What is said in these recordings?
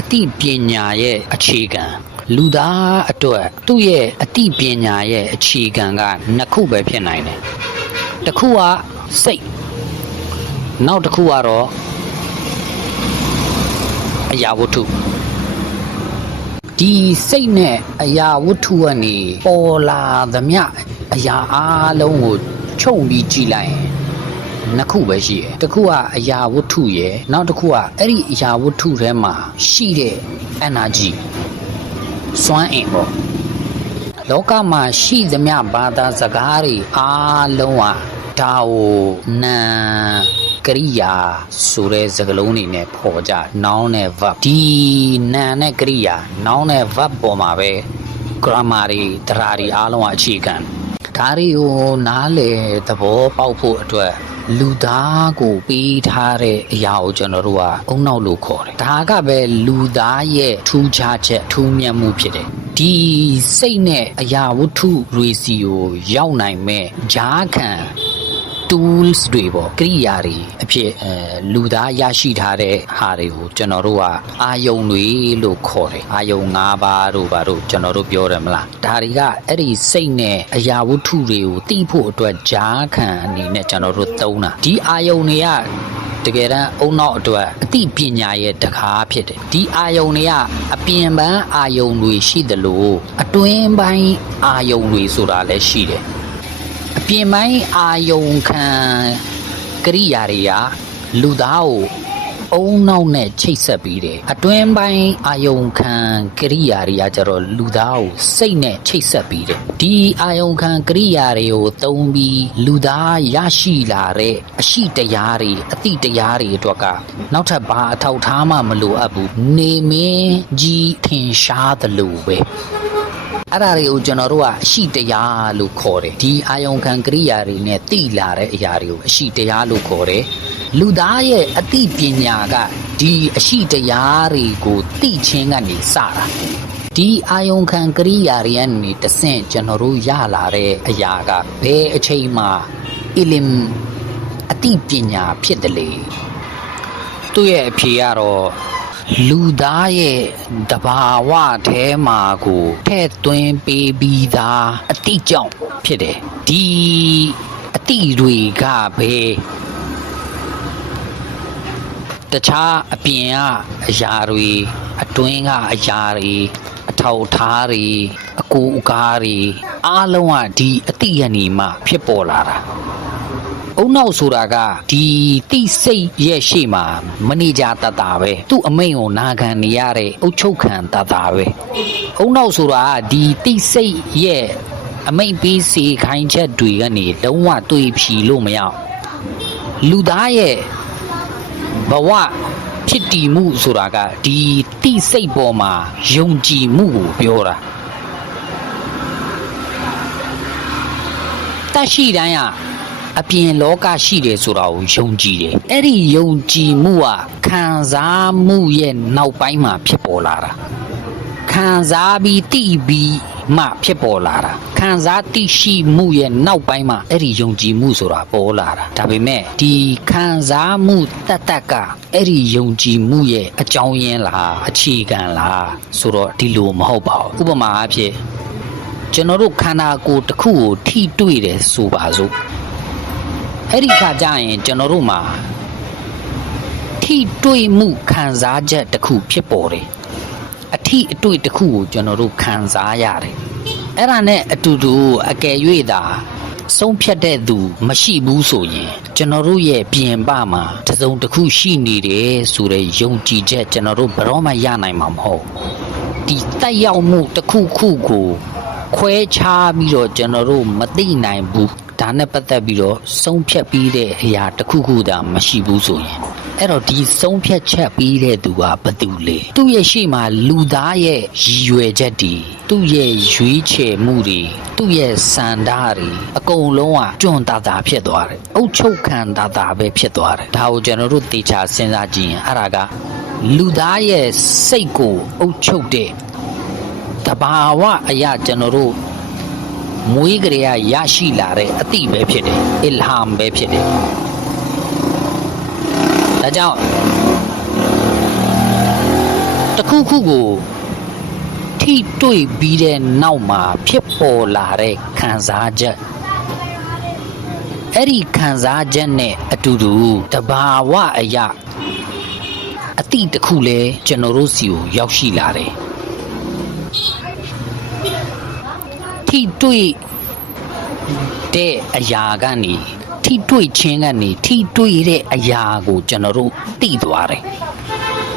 အသိပညာရဲ့အခြေခံလူသားအတွက်သူ့ရဲ့အသိပညာရဲ့အခြေခံကနှစ်ခုပဲဖြစ်နိုင်တယ်တစ်ခုကစိတ်နောက်တစ်ခုကတော့အရာဝတ္ထုဒီစိတ်နဲ့အရာဝတ္ထုကနေပေါ်လာသမျှအရာအလုံးကိုချုပ်ပြီးကြည့်လိုက်ရင်နှစ်ခုပဲရှိတယ်တစ်ခုကအရာဝတ္ထုရယ်နောက်တစ်ခုကအဲ့ဒီအရာဝတ္ထုထဲမှာရှိတဲ့ energy စွမ်းအင်ပေါ့လောကမှာရှိသမျှဘာသာစကားတွေအားလုံးကဒါကိုနာကရိယာဆိုတဲ့စကားလုံးတွေနဲ့ပေါ်ကြ noun နဲ့ verb ဒီနာနဲ့ကရိယာ noun နဲ့ verb ပေါ်မှာပဲ grammar တွေတရားတွေအားလုံးကအခြေခံဒါတွေကိုနားလေသဘောပေါက်ဖို့အတွက်လူသားကိုပေးထားတဲ့အရာကိုကျွန်တော်တို့ကအုံနောက်လို့ခေါ်တယ်ဒါကပဲလူသားရဲ့ထူးခြားချက်ထူးမြတ်မှုဖြစ်တယ်ဒီစိတ်နဲ့အရာဝတ္ထုတွေစီကိုရောက်နိုင်မဲ့ဂျားခံ tools တွေပေါ့ကိရိယာတွေအဖြစ်လူသားရရှိထားတဲ့ဟာတွေကိုကျွန်တော်တို့ကအာယုံတွေလို့ခေါ်တယ်အာယုံ၅ပါးတို့ဘာတို့ကျွန်တော်တို့ပြောတယ်မလားဒါတွေကအဲ့ဒီစိတ်နဲ့အရာဝတ္ထုတွေကိုသိဖို့အတွက်ဂျားခံအနေနဲ့ကျွန်တော်တို့သုံးတာဒီအာယုံတွေကတကယ်တမ်းအုံနောက်အတွက်အသိပညာရဲ့တကားဖြစ်တယ်ဒီအာယုံတွေကအပြင်ပန်းအာယုံတွေရှိသလိုအတွင်းပိုင်းအာယုံတွေဆိုတာလည်းရှိတယ်အပြင်ပိုင်းအာယုံခံကရိယာတွေကလူသားကိုအုံနောက်နဲ့ချိတ်ဆက်ပြီးတယ်အတွင်းပိုင်းအာယုံခံကရိယာတွေကကျတော့လူသားကိုစိတ်နဲ့ချိတ်ဆက်ပြီးတယ်ဒီအာယုံခံကရိယာတွေကိုသုံးပြီးလူသားရရှိလာတဲ့အရှိတရားတွေအတိတရားတွေအတွက်ကနောက်ထပ်ဘာအထောက်ထားမှမလိုအပ်ဘူးနေမင်းကြီးထင်ရှားသလိုပဲအဲ့ဒါတွေကိုကျွန်တော်တို့ကအရှိတရားလို့ခေါ်တယ်ဒီအာယုံခံကရိယာတွေနဲ့သိလာတဲ့အရာတွေကိုအရှိတရားလို့ခေါ်တယ်လူသားရဲ့အသိပညာကဒီအရှိတရားတွေကိုသိချင်းကနေစတာဒီအာယုံခံကရိယာတွေကနေတဆင့်ကျွန်တော်တို့ရလာတဲ့အရာကဘယ်အချိန်မှအသိပညာဖြစ်တယ်လေသူ့ရဲ့အဖြေကတော့လူသားရဲ့တဘာဝထဲမှာကိုထည့်သွင်းပေးပြီးသားအတိကြောင့်ဖြစ်တယ်ဒီအတိတွေကပဲတခြားအပြင်ကအရာတွေအတွင်းကအရာတွေအထောက်ထားတွေအကူအကားတွေအားလုံးကဒီအတိရနေမှဖြစ်ပေါ်လာတာအုံနောက်ဆိုတာကဒီတိစိတ်ရဲ့ရှေ့မှာမနေကြတတ်တာပဲသူ့အမိန့်ကိုနာခံနေရတဲ့အုတ်ချုပ်ခံတတ်တာပဲအုံနောက်ဆိုတာကဒီတိစိတ်ရဲ့အမိန့်ပေးစေခိုင်းချက်တွေကနေလုံးဝတွေ့ဖြီလို့မရလူသားရဲ့ဘဝဖြစ်တည်မှုဆိုတာကဒီတိစိတ်ပေါ်မှာယုံကြည်မှုကိုပြောတာတရှိတိုင်းကအပြင်လောကရှိတယ်ဆိုတာကိုယုံကြည်တယ်အဲ့ဒီယုံကြည်မှုကခံစားမှုရဲ့နောက်ပိုင်းမှာဖြစ်ပေါ်လာတာခံစားပြီးသိပြီးမှဖြစ်ပေါ်လာတာခံစားသိရှိမှုရဲ့နောက်ပိုင်းမှာအဲ့ဒီယုံကြည်မှုဆိုတာပေါ်လာတာဒါပေမဲ့ဒီခံစားမှုတတ်ကအဲ့ဒီယုံကြည်မှုရဲ့အကြောင်းရင်းလားအခြေခံလားဆိုတော့ဒီလိုမဟုတ်ပါဘူးဥပမာအဖြစ်ကျွန်တော်တို့ခန္ဓာကိုယ်တစ်ခုကိုထိတွေ့တယ်ဆိုပါစို့အဲ့ဒီခါကျရင်ကျွန်တော်တို့မှာထိတွေ့မှုခံစားချက်တစ်ခုဖြစ်ပေါ်တယ်အထိအတွေ့တစ်ခုကိုကျွန်တော်တို့ခံစားရတယ်အဲ့ဒါနဲ့အတူတူအကယ်၍သာဆုံးဖြတ်တဲ့သူမရှိဘူးဆိုရင်ကျွန်တော်တို့ရဲ့ပြင်ပမှာတစုံတစ်ခုရှိနေတယ်ဆိုတဲ့ယုံကြည်ချက်ကျွန်တော်တို့ဘယ်တော့မှရနိုင်မှာမဟုတ်ဒီတက်ရောက်မှုတစ်ခုခုကိုခွဲခြားပြီးတော့ကျွန်တော်တို့မသိနိုင်ဘူးဒါနဲ့ပတ်သက်ပြီးတော့ဆုံးဖြတ်ပြီးတဲ့အရာတစ်ခုခုသာမရှိဘူးဆိုရင်အဲ့တော့ဒီဆုံးဖြတ်ချက်ပြီးတဲ့သူကဘယ်သူလဲသူ့ရဲ့ရှေ့မှာလူသားရဲ့ရည်ရွယ်ချက်တွေသူ့ရဲ့ရွေးချယ်မှုတွေသူ့ရဲ့စံဓာတ်တွေအကုန်လုံးကကျွန်းတာတာဖြစ်သွားတယ်အုတ်ချုပ်ခံတာတာပဲဖြစ်သွားတယ်ဒါကိုကျွန်တော်တို့သေချာစဉ်းစားကြည့်ရင်အဲ့ဒါကလူသားရဲ့စိတ်ကိုအုတ်ချုပ်တဲ့တဘာဝအရာကျွန်တော်တို့မွေးကြရရရှိလာတဲ့အတိပဲဖြစ်တယ်အီလ်ဟမ်ပဲဖြစ်တယ်ဒါကြောင့်တခု ခုခုကိုထိတွေ့ပြီးတဲ့နောက်မှာဖြစ်ပေါ်လာတဲ့ခံစားချက်အဲ့ဒီခံစားချက်နဲ့အတူတူတဘာဝအရာအတိတစ်ခုလဲကျွန်တော်တို့စီကိုရောက်ရှိလာတယ်ထိတွေ့တဲ့အရာကနေထိတွေ့ခြင်းကနေထိတွေ့တဲ့အရာကိုကျွန်တော်တို့သိသွားတယ်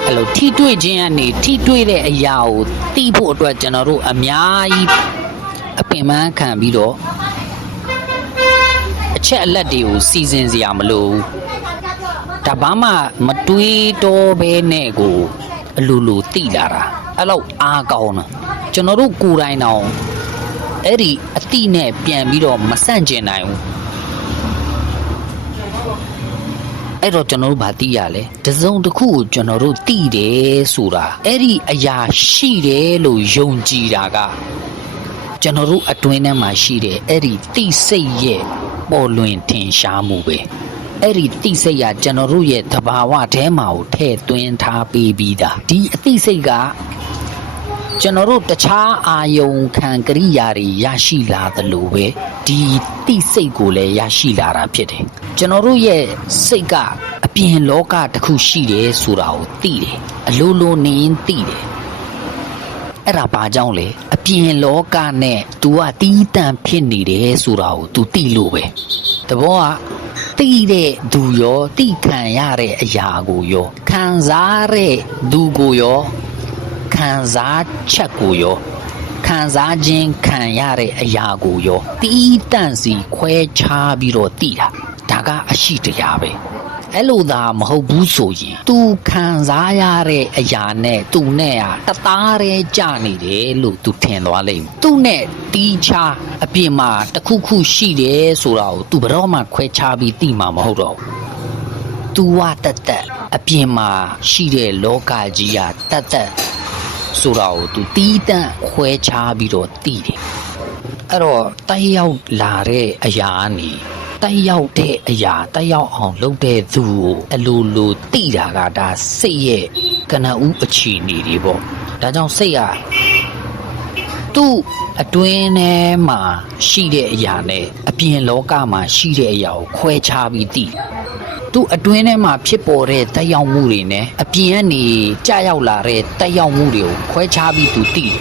အဲ့လိုထိတွေ့ခြင်းကနေထိတွေ့တဲ့အရာကိုသိဖို့အတွက်ကျွန်တော်တို့အများကြီးအပင်ပန်းခံပြီးတော့အချက်အလက်တွေကိုစီစဉ်စရာမလိုဘူးဒါဘာမှမတွေးတော့ဘဲနဲ့ကိုအလိုလိုသိလာတာအဲ့လောက်အားကောင်းတာကျွန်တော်တို့ကိုယ်တိုင်တောင်အဲ့ဒီအတိနဲ့ပြန်ပြီးတော့မဆန့်ကျင်နိုင်ဘူးအဲ့တော့ကျွန်တော်တို့ဗာသိရလဲတစုံတစ်ခုကိုကျွန်တော်တို့သိတယ်ဆိုတာအဲ့ဒီအရာရှိတယ်လို့ယုံကြည်တာကကျွန်တော်တို့အတွင်းထဲမှာရှိတဲ့အဲ့ဒီသိစိတ်ရဲ့ပေါ်လွင်ထင်ရှားမှုပဲအဲ့ဒီသိစိတ်ကကျွန်တော်တို့ရဲ့သဘာဝထဲမှာကိုထည့်သွင်းထားပေးပြီးသားဒီအသိစိတ်ကကျွန်တော်တို့တခြားအာယုံခံကရိယာတွေရရှိလာသလိုပဲဒီသိစိတ်ကိုလည်းရရှိလာတာဖြစ်တယ်ကျွန်တော်တို့ရဲ့စိတ်ကအပြင်လောကတစ်ခုရှိတယ်ဆိုတာကိုသိတယ်အလိုလိုနေရင်သိတယ်အဲ့ဒါဘာကြောင့်လဲအပြင်လောကနဲ့ तू ကတီးတန့်ဖြစ်နေတယ်ဆိုတာကို तू သိလို့ပဲတဘောကသိတဲ့သူရောသိခံရတဲ့အရာကိုရောခံစားတဲ့သူကိုရောခံစားချက်ကိုရောခံစားခြင်းခံရတဲ့အရာကိုရောတီးတန့်စီခွဲခြားပြီးတော့သိတာဒါကအရှိတရားပဲအဲ့လိုသာမဟုတ်ဘူးဆိုရင် तू ခံစားရတဲ့အရာနဲ့ तू နဲ့တသားတည်းကြနေတယ်လို့ तू ထင်သွားလိမ့်မယ် तू နဲ့တီးခြားအပြင်မှာတစ်ခုခုရှိတယ်ဆိုတာကို तू ဘယ်တော့မှခွဲခြားပြီးသိမှာမဟုတ်တော့ဘူး तू ကတတ်အပြင်မှာရှိတဲ့လောကကြီးကတတ်ဆိုတာကို तू တီးတန့်ခွဲခြားပြီးတော့သိတယ်အဲ့တော့တိုက်ရောက်လာတဲ့အရာကနေတိုက်ရောက်တဲ့အရာတိုက်ရောက်အောင်လုပ်တဲ့သူကိုအလိုလိုသိတာကဒါစိတ်ရဲ့ကနဦးအခြေအနေတွေပေါ့ဒါကြောင့်စိတ်ကသူ့အတွင်းထဲမှာရှိတဲ့အရာနဲ့အပြင်လောကမှာရှိတဲ့အရာကိုခွဲခြားပြီးသိသူ့အတွင်းထဲမှာဖြစ်ပေါ်တဲ့တိုက်ရောက်မှုတွေနဲ့အပြင်ကနေကြာရောက်လာတဲ့တိုက်ရောက်မှုတွေကိုခွဲခြားပြီးသူသိတယ်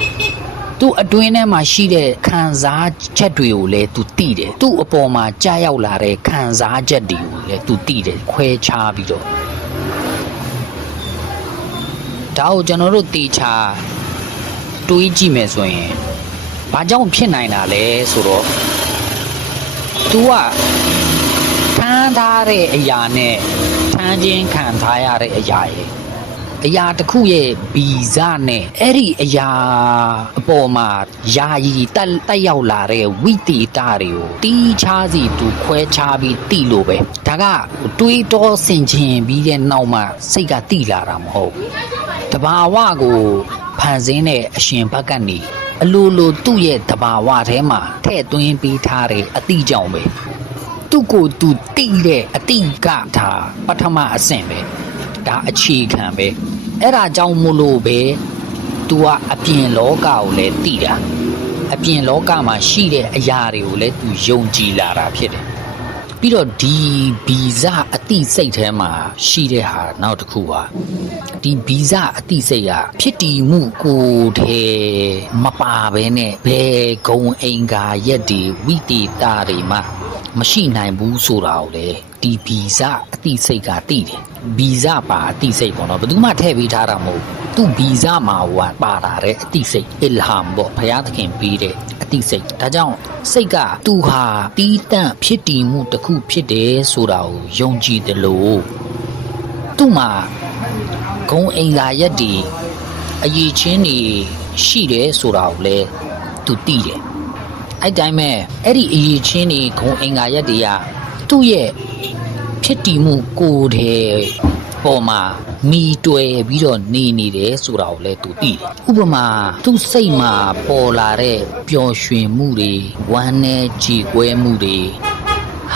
သူ့အတွင်းထဲမှာရှိတဲ့ခံစားချက်တွေကိုလည်း तू သိတယ်သူ့အပေါ်မှာကြာရောက်လာတဲ့ခံစားချက်တွေကိုလည်း तू သိတယ်ခွဲခြားပြီးတော့ဒါကိုကျွန်တော်တို့တေချာတွေးကြည့်မယ်ဆိုရင်ဘာကြောင့်ဖြစ်နိုင်တာလဲဆိုတော့ तू ကခံထားတဲ့အရာနဲ့ခံချင်းခံထားရတဲ့အရာရဲ့အရာတစ်ခုရဲ့ဗီဇနဲ့အဲ့ဒီအရာအပေါ်မှာယာယီတက်ရောက်လာတဲ့ဝိသေသတွေကိုတီးခြားစီသူခွဲခြားပြီးတိလို့ပဲဒါကတွေးတောဆင်ခြင်ပြီးတဲ့နောက်မှစိတ်ကတိလာတာမဟုတ်တဘာဝကိုဖန်ဆင်းတဲ့အရှင်ဘက်ကနေအလိုလိုသူ့ရဲ့တဘာဝထဲမှာထည့်သွင်းပေးထားတဲ့အတိကြောင့်ပဲသူ့ကိုသူတိတဲ့အတိကဒါပထမအဆင့်ပဲဒါအခြေခံပဲအဲ့ဒါကြောင့်မို့လို့ပဲ तू ကအပြင်လောကကိုလည်းသိတာအပြင်လောကမှာရှိတဲ့အရာတွေကိုလည်း तू ယုံကြည်လာတာဖြစ်တယ်ပြီးတော့ဒီဗီဇအတိစိတ်ထဲမှာရှိတဲ့ဟာနောက်တစ်ခုပါဒီဗီဇအတိစိတ်ကဖြစ်တည်မှုကိုယ်ထဲမပါဘဲနဲ့ဘယ်ဂုံအင်္ဂါရက်ဒီဝိသေသတွေမှာမရှိနိုင်ဘူးဆိုတာကိုလေဒီဗီဇအတိစိတ်ကသိတယ်ဗီဇပါအတိစိတ်ပေါ့နော်ဘယ်သူမှထည့်ပေးထားတာမဟုတ်သူဗီဇမှာဟိုကပါတာတဲ့အတိစိတ်အီလဟမ်ပေါ့ဘုရားသခင်ပေးတဲ့အတိစိတ်ဒါကြောင့်စိတ်ကသူဟာတီးတန့်ဖြစ်တည်မှုတစ်ခုဖြစ်တယ်ဆိုတာကိုယုံကြည်တယ်လို့သူ့မှာဂုံအင်္ဂါရက်ဒီအရေးချင်းတွေရှိတယ်ဆိုတာကိုလည်းသူသိတယ်အဲ့တိုင်းပဲအဲ့ဒီအရေးချင်းတွေဂုံအင်္ဂါရက်တွေကသူ့ရဲ့ဖြစ်တည်မှုကိုယ်တည်းပေါ်မှာမီတွယ်ပြီးတော့နေတယ်ဆိုတာကိုလည်းသူသိတယ်ဥပမာသူ့စိတ်မှာပေါ်လာတဲ့ပျော်ရွှင်မှုတွေဝမ်းနည်းကြေကွဲမှုတွေ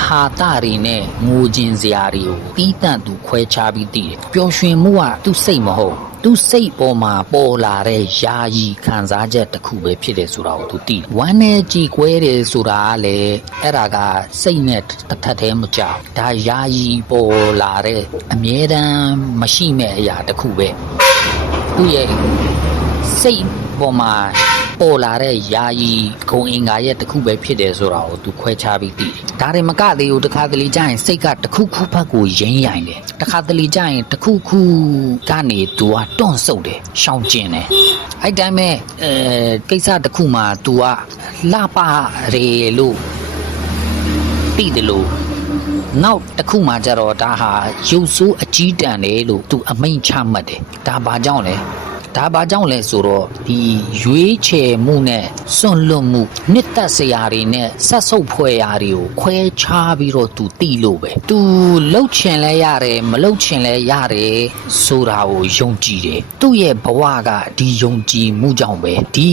ဟာတာတွေနဲ့ငိုကျင်စရာတွေကိုတီးတန့်သူခွဲခြားပြီးသိတယ်ပျော်ရွှင်မှုကသူ့စိတ်မဟုတ် သူစိတ်ပေါ်မှာပေါ်လာတဲ့ယာယီခံစားချက်တစ်ခုပဲဖြစ်တယ်ဆိုတာကိုသူသိတယ်ဝမ်းနဲ့ကြည်ကွဲတယ်ဆိုတာကလည်းအဲ့ဒါကစိတ်နဲ့တစ်ထပ်တည်းမကြောက်ဒါယာယီပေါ်လာတဲ့အမြဲတမ်းမရှိမဲ့အရာတစ်ခုပဲသူရဲ့စိတ်ပေါ်မှာပေါ်လာတဲ့ယာယီဂုံအင်္ဂါရဲ့တစ်ခုပဲဖြစ်တယ်ဆိုတာကိုသူခွဲခြားပြီးသိတယ်ဒါတွေမကသေးဘူးတစ်ခါတလေကြာရင်စိတ်ကတစ်ခုခုဘက်ကိုရင်းရိုင်တယ်တစ်ခါတလေကြာရင်တစ်ခုခုကနေသူကတွန့်ဆုတ်တယ်ရှောင်ကျင်တယ်အဲ့တိုင်းပဲကိစ္စတစ်ခုမှာသူကလှပရေလို့သိတယ်လို့နောက်တစ်ခုမှကြတော့ဒါဟာရုပ်ဆိုးအကြီးတန်းတယ်လို့သူအမိန့်ချမှတ်တယ်ဒါဘာကြောင့်လဲဒါဘာကြောင့်လဲဆိုတော့ဒီရွေးချယ်မှုနဲ့စွန့်လွတ်မှုနှစ်သက်စရာတွေနဲ့ဆက်ဆုပ်ဖွဲ့ရာတွေကိုခွဲခြားပြီးတော့သူသိလို့ပဲသူလှုပ်ချင်လဲရတယ်မလှုပ်ချင်လဲရတယ်ဆိုတာကိုယုံကြည်တယ်သူ့ရဲ့ဘဝကဒီယုံကြည်မှုကြောင့်ပဲဒီ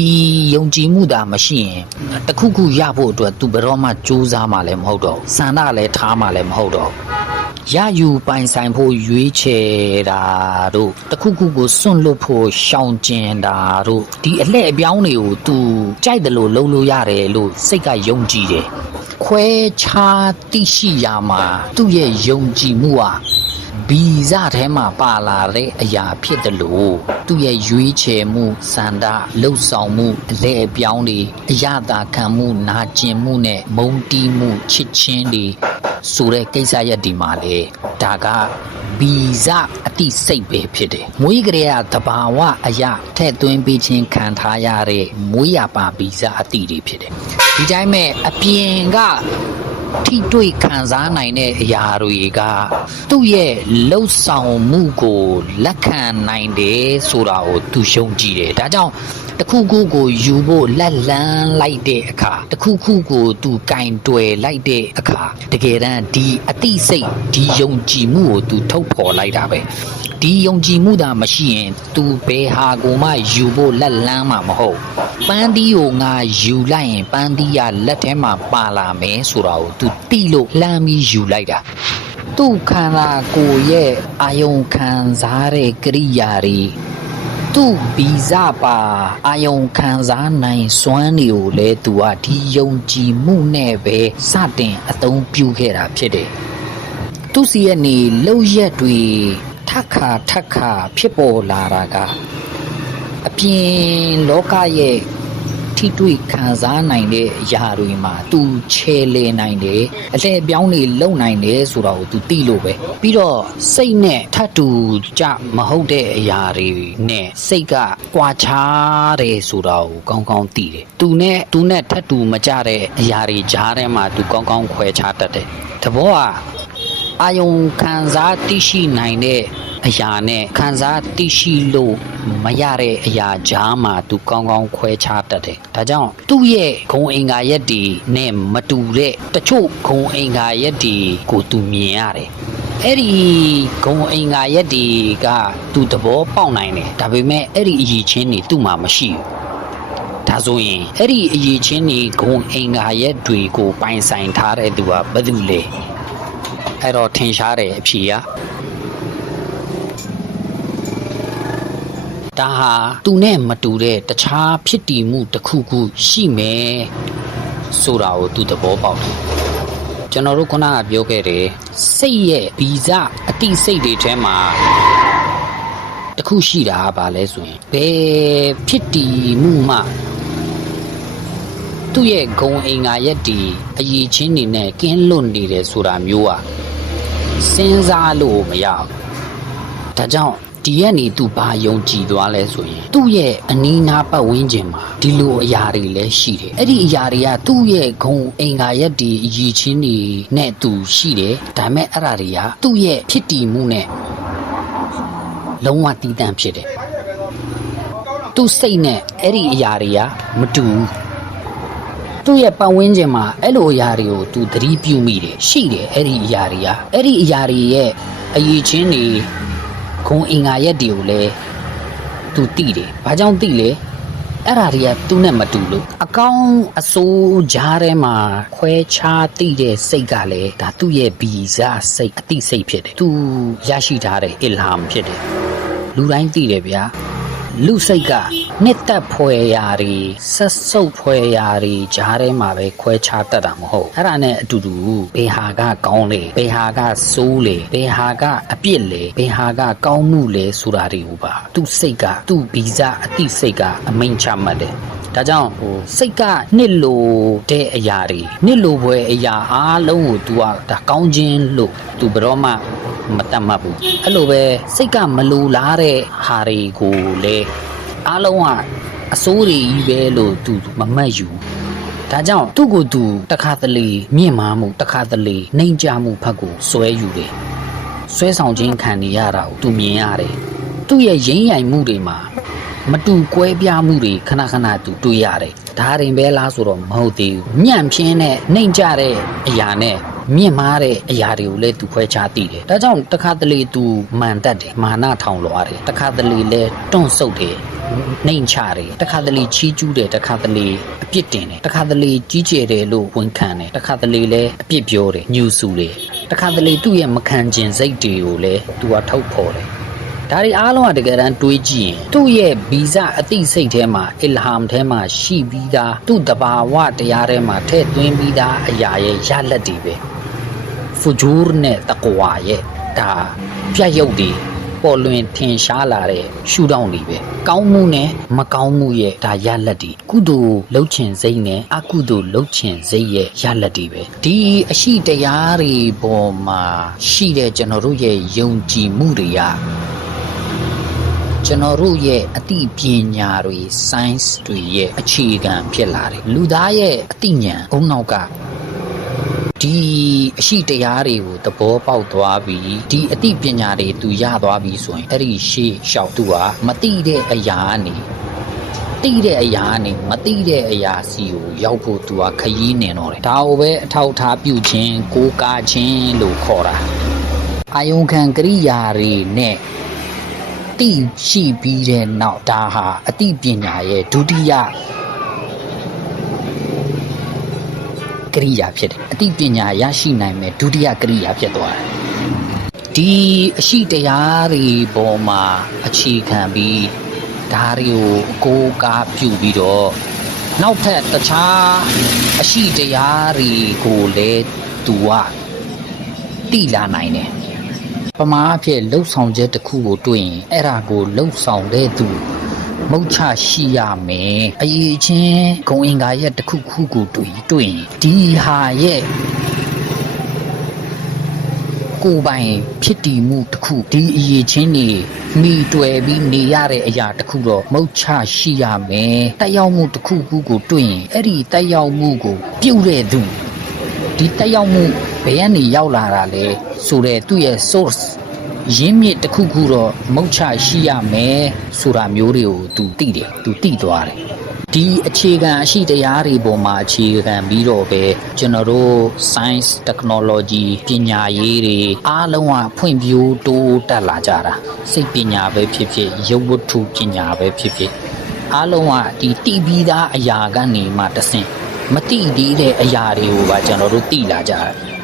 ယုံကြည်မှုသာမရှိရင်တခုခုရဖို့အတွက်သူဘယ်တော့မှစူးစမ်းမှလည်းမဟုတ်တော့စန္ဒလည်းထားမှလည်းမဟုတ်တော့ရယူပိုင်ဆိုင်ဖို့ရွေးချယ်တာတို့တခုခုကိုစွန့်လွတ်ဖို့ရှောင်ကျဉ်တာတို့ဒီအလှည့်အပြောင်းတွေကို तू ကြိုက်တယ်လို့လုပ်လို့ရတယ်လို့စိတ်ကယုံကြည်တယ်ခွဲခြားသိရှိရမှာသူ့ရဲ့ယုံကြည်မှုဟာဗီဇထဲမှာပါလာတဲ့အရာဖြစ်တယ်လို့သူ့ရဲ့ရွေးချယ်မှုစန္ဒလှုပ်ဆောင်မှုအလဲအပြောင်းတွေအယတာခံမှုနာကျင်မှုနဲ့မုန်းတီးမှုချစ်ချင်းတွေဆိုတဲ့ကိစ္စရပ်ဒီမှာလေဒါကဗီဇအတိစိတ်ပဲဖြစ်တယ်မွေးကလေးကတဘာဝအရာထည့်သွင်းပေးခြင်းခံထားရတဲ့မွေးရပါဗီဇအတိတွေဖြစ်တယ်ဒီတိုင်းမဲ့အပြင်ကထိတွေ့ခံစားနိုင်တဲ့အရာတွေကသူ့ရဲ့လှုပ်ဆောင်မှုကိုလက်ခံနိုင်တယ်ဆိုတာကိုသူယုံကြည်တယ်ဒါကြောင့်တခုခုကိုယူဖို့လက်လန်းလိုက်တဲ့အခါတခုခုကိုသူကင်တွယ်လိုက်တဲ့အခါတကယ်တမ်းဒီအတိစိတ်ဒီယုံကြည်မှုကိုသူထုတ်ဖော်လိုက်တာပဲဒီယုံကြည်မှုသာမရှိရင်သူဘယ်ဟာကိုမှယူဖို့လက်လန်းမှာမဟုတ်ပန်းသီးကိုငါယူလိုက်ရင်ပန်းသီးရလက်ထဲမှာပါလာမယ်ဆိုတာကိုသူသိလို့လှမ်းပြီးယူလိုက်တာသူ့ခန္ဓာကိုယ်ရဲ့အာယုံခံစားတဲ့ကရိယာတွေသူ့ဗီဇပါအာယုံခံစားနိုင်စွမ်းတွေကိုလည်းသူကဒီယုံကြည်မှုနဲ့ပဲစတင်အသုံးပြုခဲ့တာဖြစ်တယ်သူစီရဲ့နေလှုပ်ရက်တွေထက်ခါဖြစ်ပေါ်လာတာကအပြင်လောကရဲ့ထိတွေ့ခံစားနိုင်တဲ့အရာတွေမှာသူချဲလေနိုင်တယ်အလဲပြောင်းနေလုံနိုင်တယ်ဆိုတာကိုသူသိလို့ပဲပြီးတော့စိတ်နဲ့ထပ်တူကြမဟုတ်တဲ့အရာတွေနဲ့စိတ်ကကွာခြားတယ်ဆိုတာကိုကောင်းကောင်းသိတယ်သူနဲ့ထပ်တူမကြတဲ့အရာတွေကြားထဲမှာသူကောင်းကောင်းခွဲခြားတတ်တယ်တဘောကအာယုံခံစားသိရှိနိုင်တဲ့အရာနဲ့ခံစားသိရှိလို့မရတဲ့အရာကြားမှာသူကောင်းကောင်းခွဲခြားတတ်တယ်။ဒါကြောင့်သူ့ရဲ့ဂုဏ်အင်္ဂါရက်တွေနဲ့မတူတဲ့တချို့ဂုဏ်အင်္ဂါရက်တွေကိုသူမြင်ရတယ်။အဲ့ဒီဂုဏ်အင်္ဂါရက်တွေကသူသဘောပေါက်နိုင်တယ်။ဒါပေမဲ့အဲ့ဒီအရေးချင်းတွေသူ့မှာမရှိဘူး။ဒါဆိုရင်အဲ့ဒီအရေးချင်းတွေဂုဏ်အင်္ဂါရက်တွေကိုပိုင်ဆိုင်ထားတဲ့သူကဘယ်သူလဲ။အဲ့တော့ထင်ရှားတယ်အဖြေကဒါဟာသူနဲ့မတူတဲ့တခြားဖြစ်တည်မှုတစ်ခုခုရှိမယ်ဆိုတာကိုသူသဘောပေါက်တယ်ကျွန်တော်တို့ခုနကပြောခဲ့တယ်စိတ်ရဲ့ဗီဇအတိစိတ်တွေထဲမှာတစ်ခုရှိတာကဘာလဲဆိုရင်ဘယ်ဖြစ်တည်မှုမှသူ့ရဲ့ဂုဏ်အင်္ဂါရက်တွေအရေးချင်းတွေနဲ့ကင်းလွတ်နေတယ်ဆိုတာမျိုးอ่ะစဉ်းစားလို့မရဘူးဒါကြောင့်ဒီရက်နေသူဘာယုံကြည်သွားလဲဆိုရင်သူ့ရဲ့အနီးနားပတ်ဝန်းကျင်မှာဒီလိုအရာတွေလည်းရှိတယ်အဲ့ဒီအရာတွေကသူ့ရဲ့ဂုဏ်အင်္ဂါရက်တွေအရေးချင်းတွေနဲ့သူရှိတယ်ဒါပေမဲ့အဲ့ဒါတွေကသူ့ရဲ့ဖြစ်တည်မှုနဲ့လုံးဝတည်တံ့ဖြစ်တယ်သူ့စိတ်နဲ့အဲ့ဒီအရာတွေကမတူဘူးသူ့ရဲ့ပတ်ဝန်းကျင်မှာအဲ့လိုအရာတွေကိုသူသတိပြုမိတယ်ရှိတယ်အဲ့ဒီအရာတွေကအဲ့ဒီအရာတွေရဲ့အရေးချင်းတွေဂုံအင်္ဂါရက်တွေကိုလည်းသူသိတယ်။ဘာကြောင့်သိလဲ။အဲ့ဒါတွေကသူနဲ့မတူလို့အကောင်းအဆိုးကြားထဲမှာခွဲခြားသိတဲ့စိတ်ကလည်းဒါသူ့ရဲ့ဗီဇစိတ်အတိစိတ်ဖြစ်တယ်။သူရရှိထားတဲ့အီလဟမ်ဖြစ်တယ်။ လူတိုင်းသိတယ်ဗျာလူစိတ်ကနှစ်သက်ဖွယ်ရာတွေဆက်စုပ်ဖွယ်ရာတွေကြားထဲမှာပဲခွဲခြားတတ်တာမဟုတ်အဲ့ဒါနဲ့အတူတူဘေဟာကကောင်းလေဘေဟာကဆိုးလေဘေဟာကအပြစ်လေဘေဟာကကောင်းမှုလေဆိုတာတွေကိုပါသူ့စိတ်ကသူ့ဗီဇအတိစိတ်ကအမိန့်ချမှတ်တယ်ဒါကြောင့်စိတ်ကနှစ်လိုတဲ့အရာတွေနှစ်လိုပွဲအရာအားလုံးကို तू ကဒါကောင်းခြင်းလို့ तू ဘယ်တော့မှမတတ်မှတ်ဘူးအဲ့လိုပဲစိတ်ကမလိုလားတဲ့ဟာတွေကိုလေအားလုံးကအစိုးတွေကြီးပဲလို့ तू မမှတ်ယူဒါကြောင့်သူ့ကိုယ်သူတခါတလေမြင့်မားမှုတခါတလေနှိမ်ကြမှုဖက်ကိုစွဲယူတယ်စွဲဆောင်ခြင်းခံနေရတာကို तू မြင်ရတယ်သူ့ရဲ့ရင်းရိုင်မှုတွေမှာမတူကွဲပြားမှုတွေခဏခဏသူတွေ့ရတယ်ဒါရင်ပဲလားဆိုတော့မဟုတ်သေးဘူးညံ့ပြင်းနဲ့နှိမ်ကြတဲ့အရာနဲ့မြင့်မားတဲ့အရာတွေကိုလည်းသူခွဲခြားသိတယ်ဒါကြောင့်တခါတလေသူမှန်တတ်တယ်မာနထောင်လွှားတယ်တခါတလေလည်းတွန့်ဆုတ်တယ်နှိမ်ချတယ်တခါတလေချီးကျူးတယ်တခါတလေအပြစ်တင်တယ်တခါတလေကြီးကျယ်တယ်လို့ဝန်ခံတယ်တခါတလေလည်းအပြစ်ပြောတယ်ညှူဆူတယ်တခါတလေသူ့ရဲ့မခံကျင်စိတ်တွေကိုလည်းသူကထုတ်ဖော်တယ်ဒါတွေအားလုံးကတကယ်တမ်းတွေးကြည့်ရင်သူ့ရဲ့ဗီဇအသိစိတ်ထဲမှာအီလဟမ်ထဲမှာရှိပြီးသားသူ့တဘာဝတရားထဲမှာထည့်သွင်းပြီးသားအရာရဲ့ရလက်တွေပဲဖူဂျူးနဲ့တကွာရဲ့ဒါပြတ်ရုပ်တွေပေါ်လွင်ထင်ရှားလာတဲ့ရှုထောင့်တွေပဲကောင်းမှုနဲ့မကောင်းမှုရဲ့ဒါရလက်တွေကုသိုလ်လှုပ်ချင်စိတ်နဲ့အကုသိုလ်လှုပ်ချင်စိတ်ရဲ့ရလက်တွေပဲဒီအရှိတရားတွေပေါ်မှာရှိတဲ့ကျွန်တော်တို့ရဲ့ယုံကြည်မှုတွေကကျွန်တော်တို့ရဲ့အသိပညာတွေ science တွေရဲ့အခြေခံဖြစ်လာတယ်လူသားရဲ့အသိဉာဏ်အုံနောက်ကဒီအရှိတရားတွေကိုသဘောပေါက်သွားပြီးဒီအသိပညာတွေသူရသွားပြီဆိုရင်အဲ့ဒီရှေ့လျှောက်သူကမသိတဲ့အရာကနေသိတဲ့အရာကနေမသိတဲ့အရာစီကိုရောက်ဖို့သူကခရီးနေတော့တယ်ဒါကိုပဲအထောက်ထားပြုခြင်းကိုးကားခြင်းလို့ခေါ်တာအာယုံခံကရိယာတွေနဲ့သိရှိပြီးတဲ့နောက်ဒါဟာအသိပညာရဲ့ဒုတိယကရိယာဖြစ်တယ်အသိပညာရရှိနိုင်မဲ့ဒုတိယကရိယာဖြစ်သွားတယ်ဒီအရှိတရားတွေပေါ်မှာအခြေခံပြီးဒါတွေကိုကိုးကားပြုပြီးတော့နောက်ထပ်တခြားအရှိတရားတွေကိုလည်းသူကသိလာနိုင်တယ်ပမာအဖြစ်လှုပ်ဆောင်ချက်တစ်ခုကိုတွေ့ရင်အဲ့ဒါကိုလှုပ်ဆောင်တဲ့သူမုတ်ချရှိရမယ်အရေးချင်းဂုံအင်္ဂါရဲ့တစ်ခုခုကိုတွေ့ရင်ဒီဟာရဲ့ကိုယ်ပိုင်ဖြစ်တည်မှုတစ်ခုဒီအရေးချင်းနေမိတွယ်ပြီးနေရတဲ့အရာတစ်ခုတော့မုတ်ချရှိရမယ်တက်ရောက်မှုတစ်ခုခုကိုတွေ့ရင်အဲ့ဒီတက်ရောက်မှုကိုပြုတ်တဲ့သူဒီတက်ရောက်မှုဘယ်ကနေရောက်လာတာလဲဆိုတဲ့သူ့ရဲ့ source ရင်းမြစ်တစ်ခုခုတော့မုတ်ချရှိရမယ်ဆိုတာမျိုးတွေကိုသူသိတယ်သူသိသွားတယ်ဒီအခြေခံအရှိတရားတွေပေါ်မှာအခြေခံပြီးတော့ပဲကျွန်တော်တို့ science technology ပညာရေးတွေအားလုံးကဖွံ့ဖြိုးတိုးတက်လာကြတာစိတ်ပညာပဲဖြစ်ဖြစ်ရုပ်ဝတ္ထုပညာပဲဖြစ်ဖြစ်အားလုံးကဒီတည်ပြီးသားအရာကနေမှတဆင့်မတိသေးတဲ့အရာတွေကိုပါကျွန်တော်တို့သိလာကြတယ်